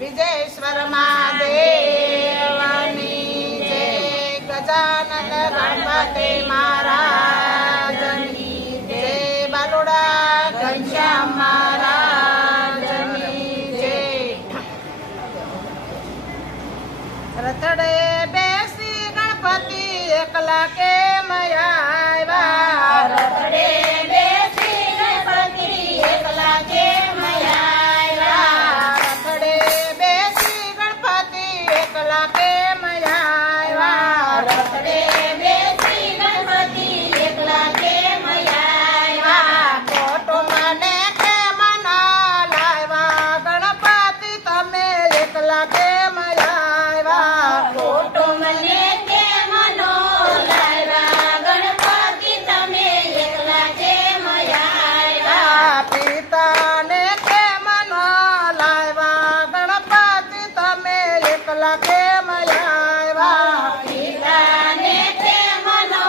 વિજયેશ્વર મહાદેવની જય. ગજાનન ગણપતિ મહારાજની જય. બાલુડા ઘનશ્યામ મહારાજની જય. રથડે બેસી ગણપતિ એકલા કેમ આવ્યા? રથડે બેસી ગણપતિ એકલા કેમ આવ્યા? રથડે બેસી ગણપતિ એકલા કેમ આવ્યા? રથડે બેસી ગણપતિ એકલા કેમ આવ્યા? કુટુંબને કેમ ના લાવ્યા? ગણપતિ તમે એકલા કેમ આવ્યા? કુટુંબને કેમ નો લાવ્યા? ગણપતિ તમે એકલા કેમ આવ્યા? પિતાને કેમ ના લાવ્યા? ગણપતિ તમે એકલા કેમ આવ્યા? પિતાને કેમ નો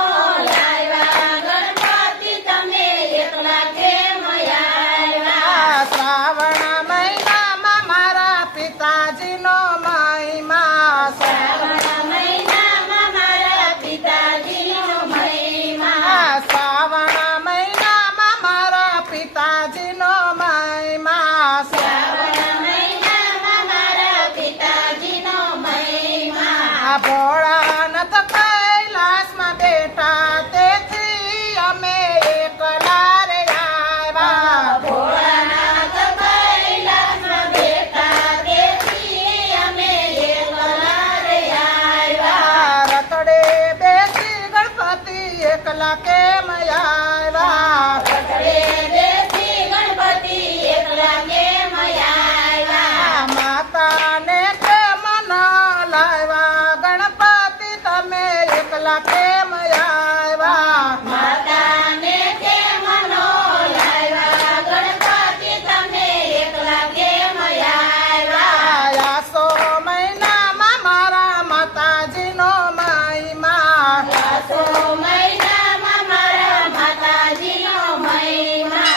લાવ્યા? ગણપતિ તમે એકલા કેમ આવ્યા? શ્રાવણ મહિનામાં મારા પિતાજીનો મહિમા. શ્રાવણ મહિનામાં મારા પિતાજીનો મહિમા. શ્રાવણ મહિનામાં મારા પિતાજીનો મહિમા. શ્રાવણ મહિનામાં મારા પિતાજીનો મહિમા. ભોળાનાથ કૈલાસમાં બેઠા તેથી અમે એકલા રે આવ્યા. ભોળાનાથ કૈલાસમાં બેઠા તેથી અમે એકલા રે આવ્યા. રથડે બેસી ગણપતિ એકલા કેમ આવ્યા? રથડે બેસી ગણપતિ એકલા કેમ આવ્યા? માતાને કેમ ના લાવ્યા? ગણપતિ તમે એકલા કેમ આવ્યા? માતાને કેમ નો લાવ્યા? ગણપતિ તમે એકલા કેમ આવ્યા? આસો મહિનામાં મારા માતાજીનો મહિમા. આસો મહિનામાં મારા માતાજીનો મહિમા.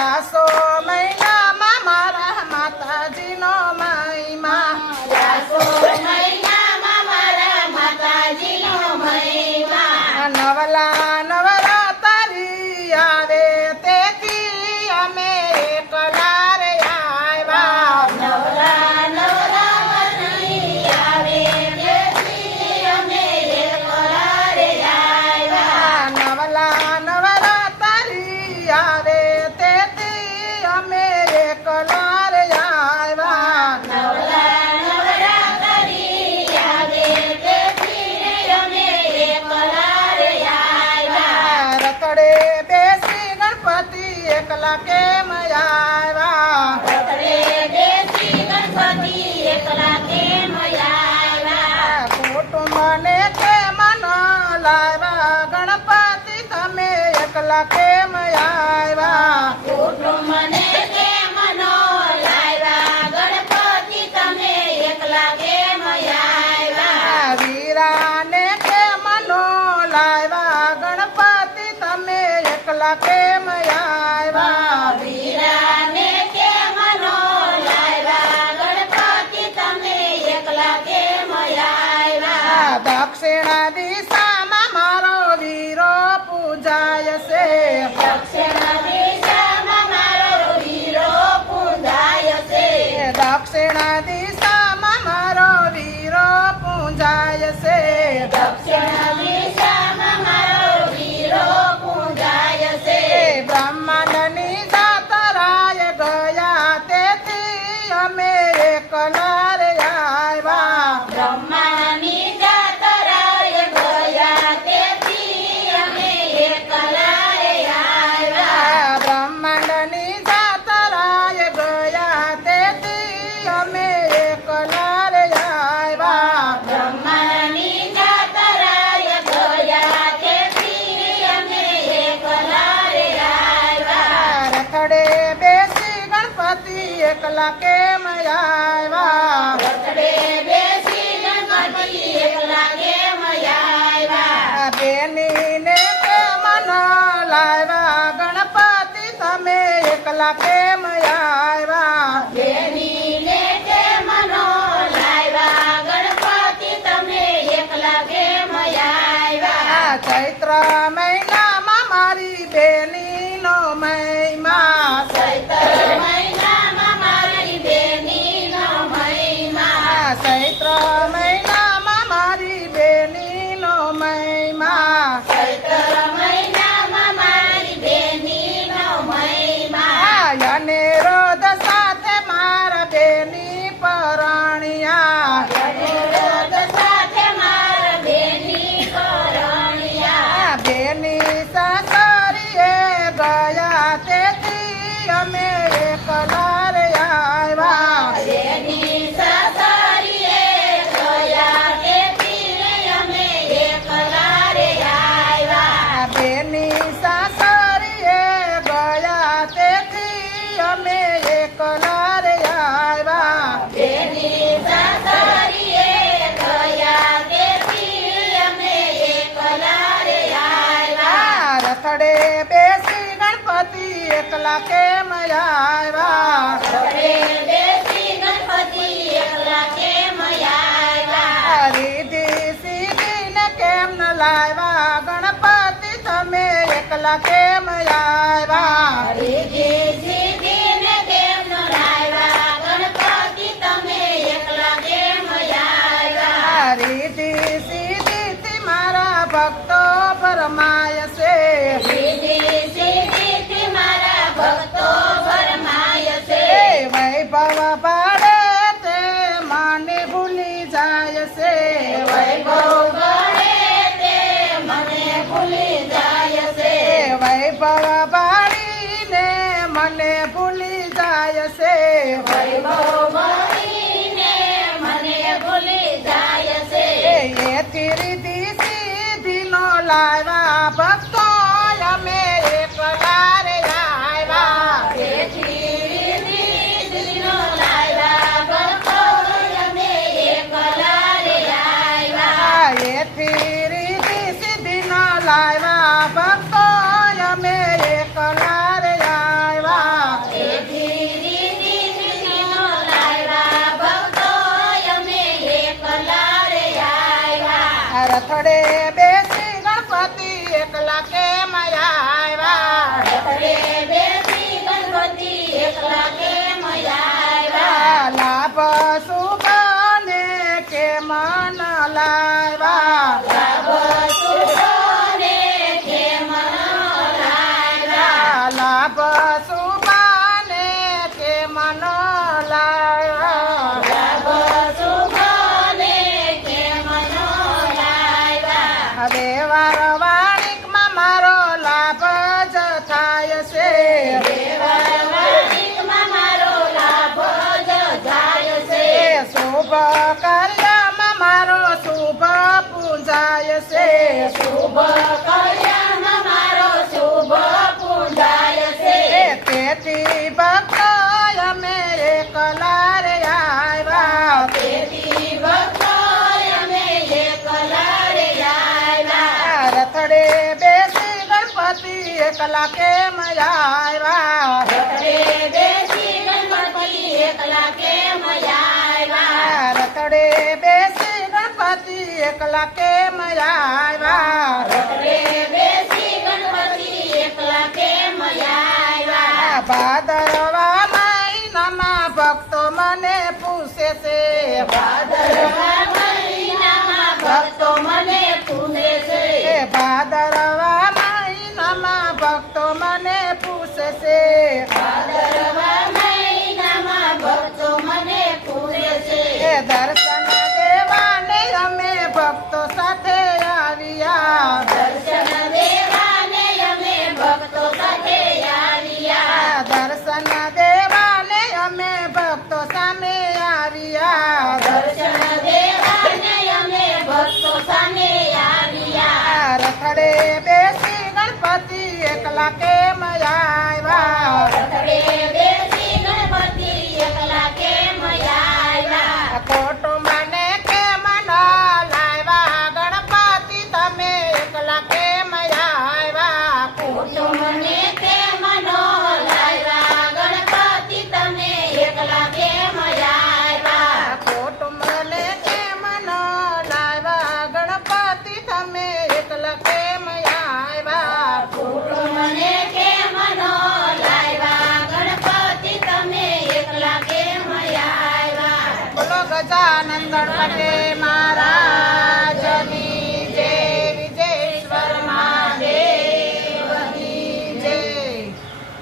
આસો મહિનામાં મારા માતાજીનો મહિમા. આસો મહિનામાં મારા માતાજીનો મહિમા. નવલા નવરાત્રી આવે તેથી અમે એકલા રે આવ્યા. નવલા નવરાત્રી આવે તેથી અમે એકલા રે આવ્યા. નવલા નવરાત્રી આવે તેથી અમે એકલા રે આવ્યા. નવલા નવરાત્રી આવે તેથી અમે એકલા રે આવ્યા. રથડે બેસી ગણપતિ એકલા કેમ આવ્યા? રથડે બેસી ગણપતિ એકલા કેમ આવ્યા? કુટુંબને કેમ ન લાવ્યા? ગણપતિ તમે એકલા કેમ આવ્યા? કુટુંબને કેમ નો લાવ્યા? ગણપતિ તમે એકલા કેમ આવ્યા? વીરાને કેમ ન લાવ્યા? ગણપતિ તમે એકલા કેમ આવ્યા? વીરાને કેમ નો લાવ્યા? ગણપતિ તમે એકલા કેમ આવ્યા? દક્ષિણ દિશામાં મારો વીરો પૂજાય છે. દક્ષિણ દિશામાં મારો વીરો પૂજાય છે. દક્ષિણ દિશામાં મારો વીરો પૂજાય છે. દક્ષિણ દિશામાં મારો વીરો પૂજાય છે. બ્રહ્માંડની જાતરાએ ગયા તેથી અમે એકલા રે આવ્યા. બ્રહ્માની જાતરાએ ગયા તેથી અમે એકલા રે આવ્યા. બ્રહ્માંડની જાતરાએ ગયા તેથી અમે એકલા રે આવ્યા. બ્રહ્માની જાતરાએ ગયા તેથી અમે એકલા રે આવ્યા. રથડે બેસી ગણપતિ એકલા કેમ આવ્યા? રથડે બેસી ગણપતિ એકલા કેમ આવ્યા? બેનીને કેમ ન લાવ્યા? ગણપતિ તમે એકલા કેમ આવ્યા? બેનીને કેમ નો મહિનામાં મારી બેનીનો મહિમા ચૈત્ર મહિનામાં મારી બેનીનો મહિમા અને રોદ સાથે મારા બેની પરણિયા રોદ સાથે મારા બેની પરણિયા બેની સાસરીએ ગયા તેથી અમે એકલા રે આવ્યા બેની સાસરીએ ગયા તેથી અમે એકલા રે આવ્યા બેની સાસરીએ ગયા તેથી અમે એકલા રે આવ્યા બેની સાસરીએ ગયા તેથી અમે એકલા રે આવ્યા રથડે બેસી ગણપતિ એકલા કેમ આવ્યા ઘરે બેસી ગણપતિ એકલા કેમ આવ્યા રીધી સીધી ને કેમ ન લાવ્યા ગણપતિ તમે એકલા કેમ આવ્યા રીધી સીધીને કેમ ન લાવ્યા ગણપતિ તમે એકલા કેમ આવ્યા રીધી સીધી મારા ભક્તો ફરમાય છે રીધી સીધીથી મારા ભક્તો ફરમાય છે વૈભવ પાડે તે માને ભૂલી જાય છે વૈભવ ગણે તે મને ભૂલી જાય છે વૈભવ પાડીને મને ભૂલી જાય છે વૈભવ ગણીને મને ભૂલી જાય છે એથી રીધી સીધી નો લાવ્યા ભક્તો અમે એકલા રે આવ્યા તેથી રીધિનો લાવ્યા ભક્તો અમે એકલા રે આવ્યા એથી રીધી સીધી નો લાવ્યા ભક્તો અમે એકલા રે આવ્યા તેથી રીધિનો લાવ્યા ભક્તો અમે એકલા રે આવ્યા રથડે બેસી ગણપતિ એકલા કેમ આવ્યા ઘરે બેસી ગણપતિ એકલા કેમ આવ્યા લાભ સુબને કેમ ન લાવ્યા લાભ સુખોને કેમ ન લાવ્યા લાભ સુબને કેમ ન લાવ્યા લાભ સુખોને કેમ ન લાવ્યા હવે વારવાણિકમાં મારો લાભ જ થાય છે દેવવાણીમાં મારો લાભ જ જાય છે શુભ કાર્યમાં મારો શુભ પૂજાય છે શુભ કલ્યાણ મારો શુભ પૂજાય છે તેથી ભક્તો અમે એકલા રે આવ્યા તેથી ભક્તો અમે એકલા રે આવ્યા રથડે બેસી ગણપતિ એકલા કેમ આવ્યા ઘરે બેસી ગણપતિ એકલા કેમ આવ્યા રથડે બેસી ગણપતિ એકલા કેમ આવ્યા ઘરે બેસી ગણપતિ એકલા કેમ આવ્યા ભાદરવા મહિનામાં ભક્તો મને પૂછે છે ભાદરવા મહિનામાં ભક્તો મને પૂછે છે ભાદરવા મહિનામાં ભક્તો મને પૂછે છે ભાદરવા મહિનામાં ભક્તો મને પૂછે છે દર્શન દેવાને અમે ભક્તો સાથે આવ્યા દર્શન દેવાને અમે ભક્તો સાથે આવ્યા દર્શન દેવાને અમે ભક્તો સામે આવ્યા દર્શન દેવાને ગજાનંદ ગણપતે